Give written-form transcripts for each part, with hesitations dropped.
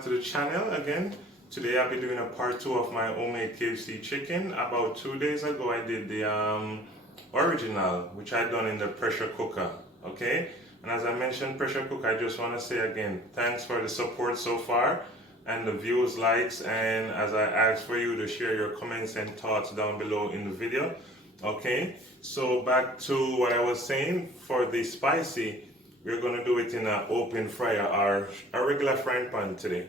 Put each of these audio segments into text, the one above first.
back to the channel again. Today I'll be doing a part 2 of my homemade KFC chicken. About 2 days ago I did the original, which I done in the pressure cooker, okay? And as I mentioned pressure cooker, I just want to say again, thanks for the support so far and the views, likes, and as I asked for you to share your comments and thoughts down below in the video, okay? So back to what I was saying, for the spicy, we're going to do it in an open fryer or a regular frying pan today.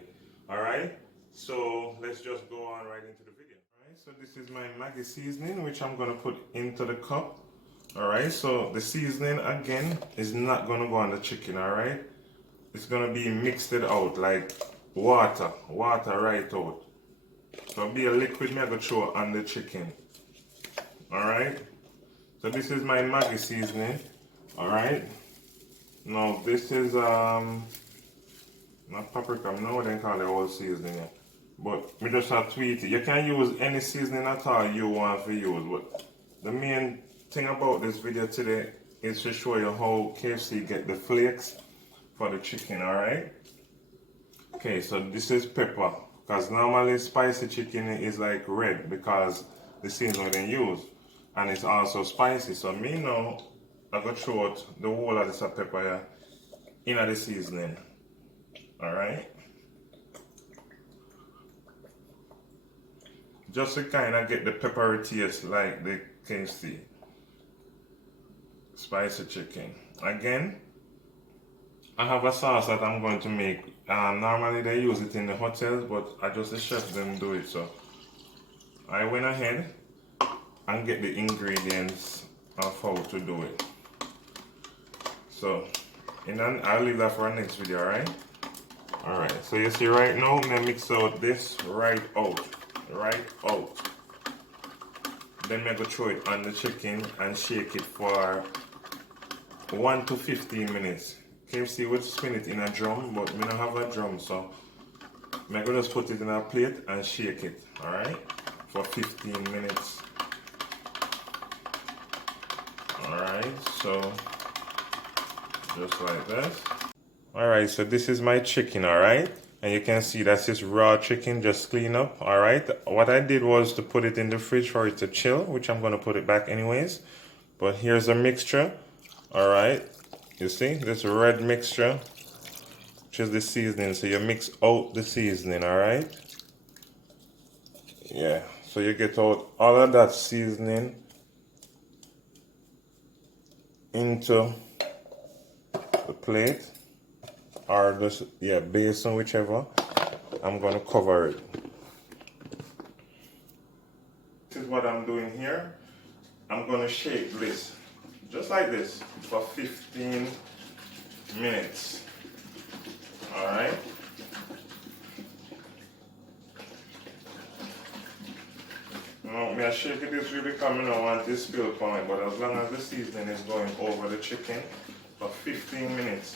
Alright, so let's just go on right into the video. Alright, so this is my Maggi seasoning, which I'm going to put into the cup. Alright, so the seasoning again is not going to go on the chicken, alright? It's going to be mixed it out like water right out. So it'll be a liquid me I go throw on the chicken. Alright, so this is my Maggi seasoning. Alright. Now this is not paprika, I don't know what they call the whole seasoning yet. But we just have to eat it. You can use any seasoning at all you want to use, but the main thing about this video today is to show you how KFC get the flakes for the chicken, alright? Okay, so this is pepper, because normally spicy chicken is like red because the seasoning they use, and it's also spicy. So me now I go throw out the whole of this pepper here in the seasoning. Alright? Just to kind of get the peppery taste like the KFC spicy chicken. Again, I have a sauce that I'm going to make. Normally they use it in the hotels, but I just the chef them do it. So I went ahead and get the ingredients of how to do it. So, and then I'll leave that for our next video, alright? Alright, so you see right now, I'm gonna mix out this right out. Then I'm gonna throw it on the chicken and shake it for 1 to 15 minutes. KFC would spin it in a drum, but we don't have a drum, so I'm gonna just put it in a plate and shake it, alright? For 15 minutes. Alright, so just like this. Alright, so this is my chicken, alright? And you can see that's just raw chicken, just clean up, alright? What I did was to put it in the fridge for it to chill, which I'm going to put it back anyways. But here's a mixture, alright? You see, this red mixture, which is the seasoning. So you mix out the seasoning, alright? Yeah, so you get out all of that seasoning into the plate, or just, yeah, based on whichever. I'm going to cover it. This is what I'm doing here. I'm going to shake this just like this for 15 minutes. Alright? Now, I'm going to shake it this way because I don't want this spill point, but as long as the seasoning is going over the chicken for 15 minutes.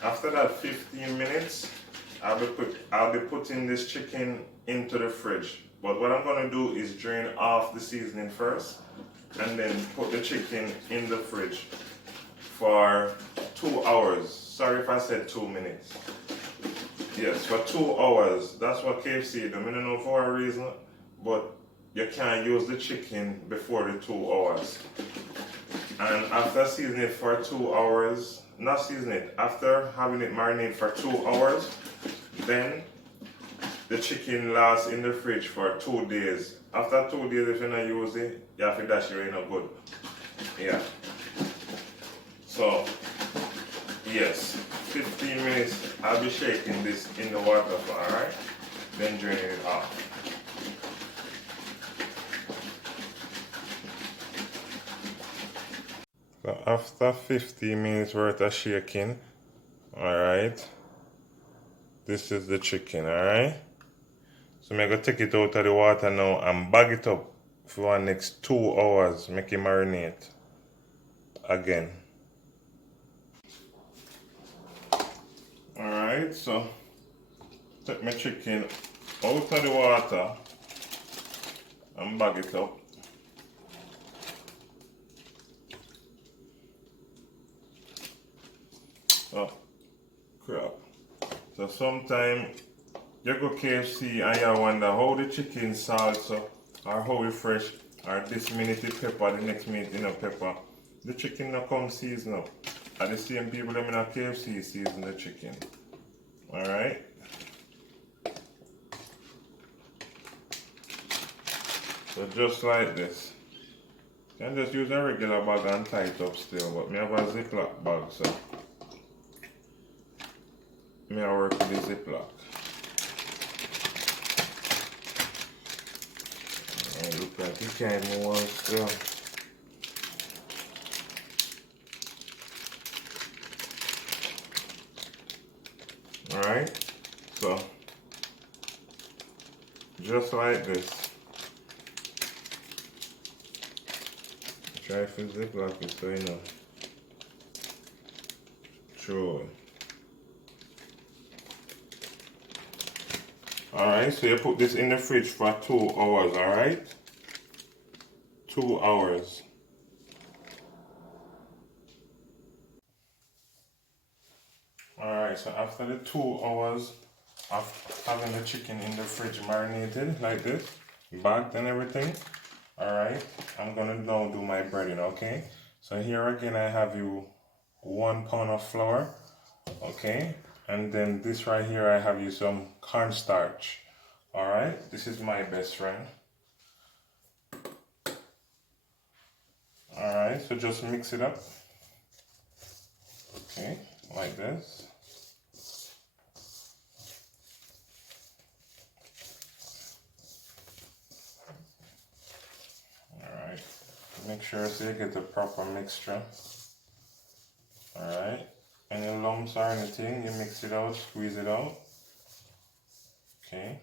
After that 15 minutes, I'll be putting this chicken into the fridge. But what I'm going to do is drain off the seasoning first and then put the chicken in the fridge for 2 hours. Sorry if I said 2 minutes. Yes, for 2 hours. That's what KFC do. I don't know for a reason, but you can't use the chicken before the 2 hours. And after seasoning it for 2 hours, not season it, after having it marinate for 2 hours, then the chicken lasts in the fridge for 2 days. After 2 days, if you don't use it, you have to dash it no good. Yeah. So, yes, 15 minutes, I'll be shaking this in the water for, alright? Then draining it off. So after 15 minutes worth of shaking, alright, this is the chicken, alright? So I'm going to take it out of the water now and bag it up for the next 2 hours, make it marinate again. Alright, so take my chicken out of the water and bag it up. Oh, crap. So sometimes You go KFC and you wonder how the chicken salsa or how it fresh or this minute it pepper, the next minute you know pepper. The chicken not come season up. And the same people them in a KFC season the chicken. Alright? So just like this. You can just use a regular bag and tie it up still, but me have a Ziploc bag, so me I work with the Ziploc. Alright, look like you can't move on still. Alright, so just like this. Try to Ziploc it so you know. Sure. Alright, so you put this in the fridge for 2 hours, alright? 2 hours. Alright, so after the 2 hours of having the chicken in the fridge marinated like this, bagged and everything, alright, I'm gonna now do my breading, okay? So here again I have you 1 pound of flour, okay? And then this right here I have you some cornstarch, alright? This is my best friend. Alright, so just mix it up, okay, like this. Alright, make sure so you get the proper mixture. Alright, any lumps or anything, you mix it out, squeeze it out. Okay.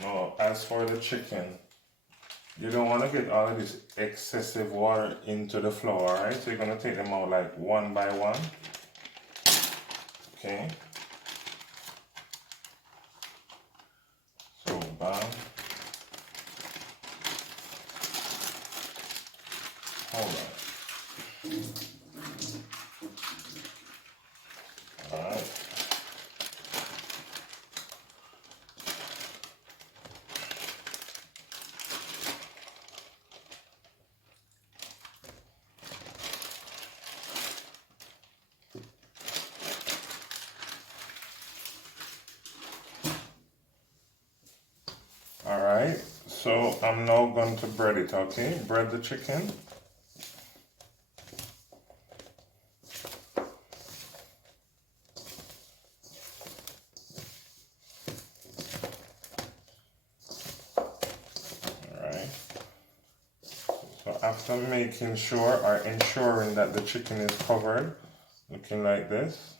Now, as for the chicken, you don't want to get all of this excessive water into the flour, alright? So you're going to take them out like one by one. Okay. So, bam. Hold on. Alright. Alright, so I'm now going to bread it, okay? Bread the chicken. Alright. So after making sure or ensuring that the chicken is covered, looking like this.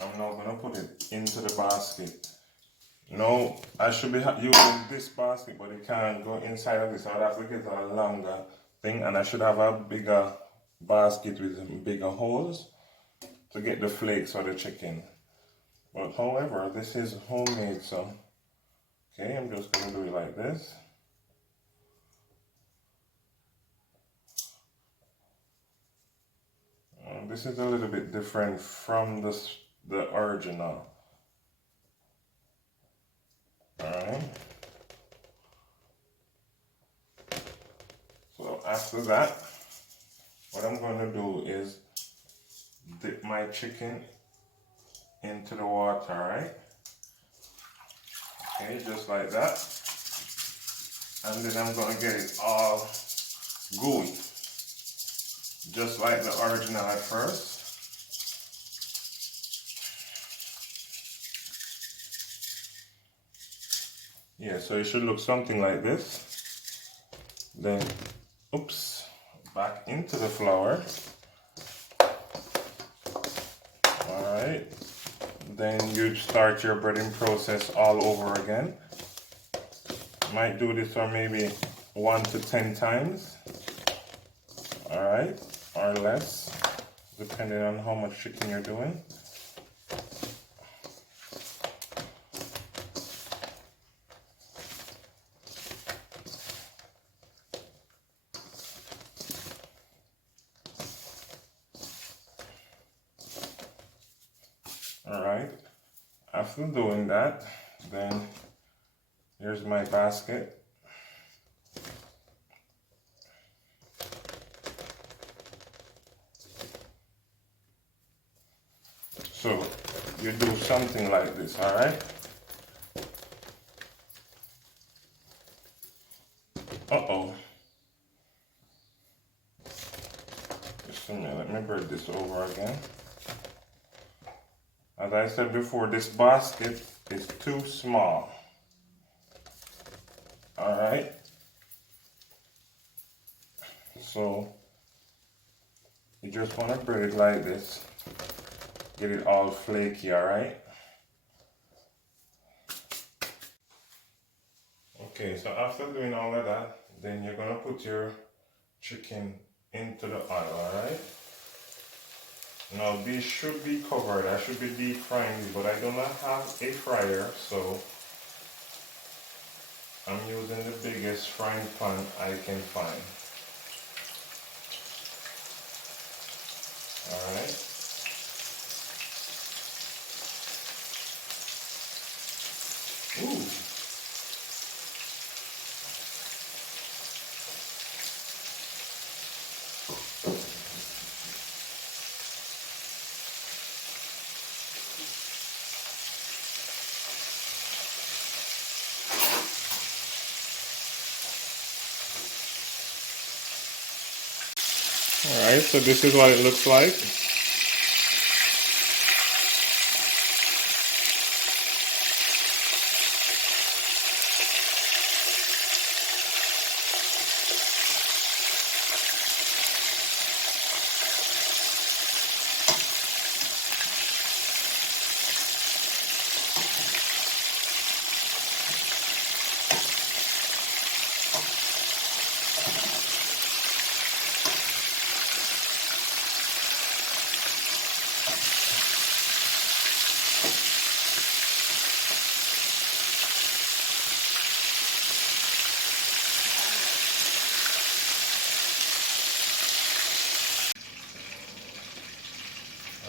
I'm now going to put it into the basket. No, I should be using this basket, but it can't go inside of this. I'd have to get a longer thing, and I should have a bigger basket with bigger holes to get the flakes of the chicken. But however, this is homemade, so okay, I'm just going to do it like this. This is a little bit different from the original. Alright. So after that, what I'm going to do is dip my chicken into the water, right? Okay, just like that. And then I'm going to get it all gooey, just like the original at first. Yeah, so it should look something like this. Then, oops, back into the flour. Alright, then you start your breading process all over again. Might do this for maybe 1 to 10 times. Alright, or less, depending on how much chicken you're doing. Alright, after doing that, then here's my basket. So you do something like this, alright? Uh-oh. Just a minute, let me break this over again. As I said before, this basket is too small. Alright? So you just want to braid it like this. Get it all flaky, alright? Okay, so after doing all of that, then you're gonna put your chicken into the oil, alright? Now these should be covered, I should be deep frying, but I do not have a fryer, so I'm using the biggest frying pan I can find. Alright. Ooh. Alright, so this is what it looks like.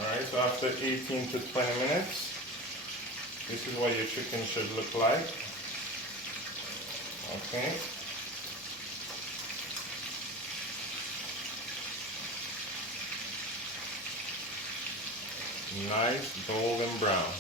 Alright, so after 18 to 20 minutes, this is what your chicken should look like. Okay. Nice golden brown.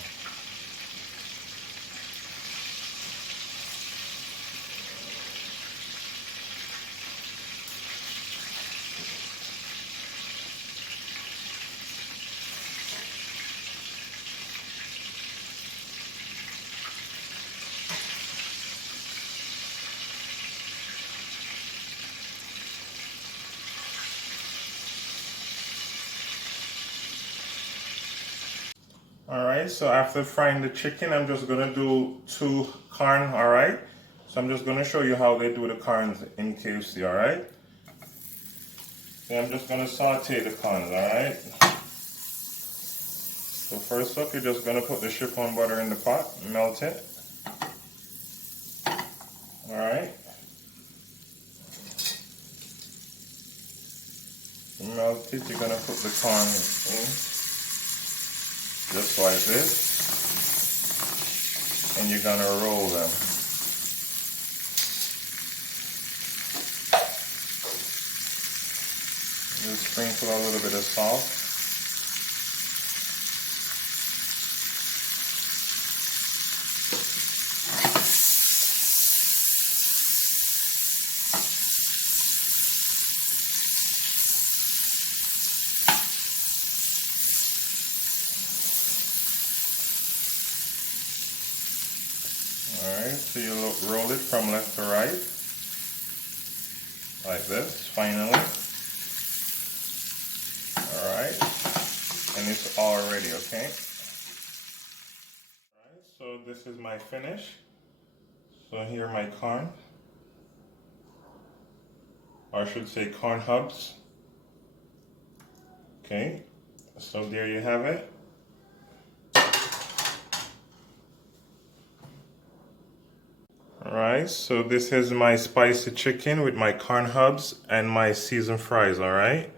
Alright, so after frying the chicken, I'm just gonna do 2 corn, alright? So I'm just gonna show you how they do the corns in KFC, alright? So I'm just gonna saute the corns, alright? So first up, you're just gonna put the chiffon butter in the pot, melt it. Alright? Melt it, you're gonna put the corn in. Just like this, and you're gonna roll them. Just sprinkle a little bit of salt. Alright, so you roll it from left to right, like this, finally. Alright, and it's all ready, okay? Alright, so this is my finish. So here are my corn, or I should say corn hubs. Okay, so there you have it. Alright, so this is my spicy chicken with my corn hubs and my seasoned fries, alright?